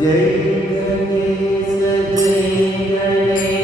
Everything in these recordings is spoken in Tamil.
जय गणेश जय गणेश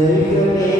Savior.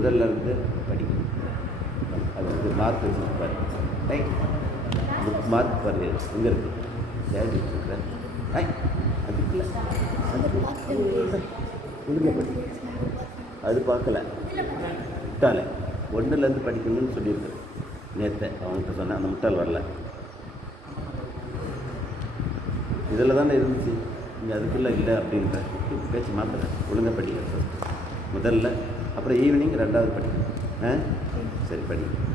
முதல்ல இருந்து படிக்கணும். அது வந்து மார்க் வச்சுருப்பார் ரைட் புக் மார்க் பாரு இங்கே இருக்குது தேடி வச்சுருக்கிறேன் ஐ அதுக்குள்ள. ஒழுங்க அது பார்க்கல. முட்டாள ஒன்றுலேருந்து படிக்கணும்னு சொல்லியிருக்கு நேற்று அவன்கிட்ட சொன்னேன். அந்த முட்டாள் வரல. இதில் தானே இருந்துச்சு. இங்கே அதுக்குள்ளே இல்லை அப்படின்ற பேச்சு மாத்திரேன் ஒழுங்காக படிக்க. முதல்ல அப்புறம் ஈவினிங் ரெண்டாவது படிக்கணும் ஆ? சரி படிக்க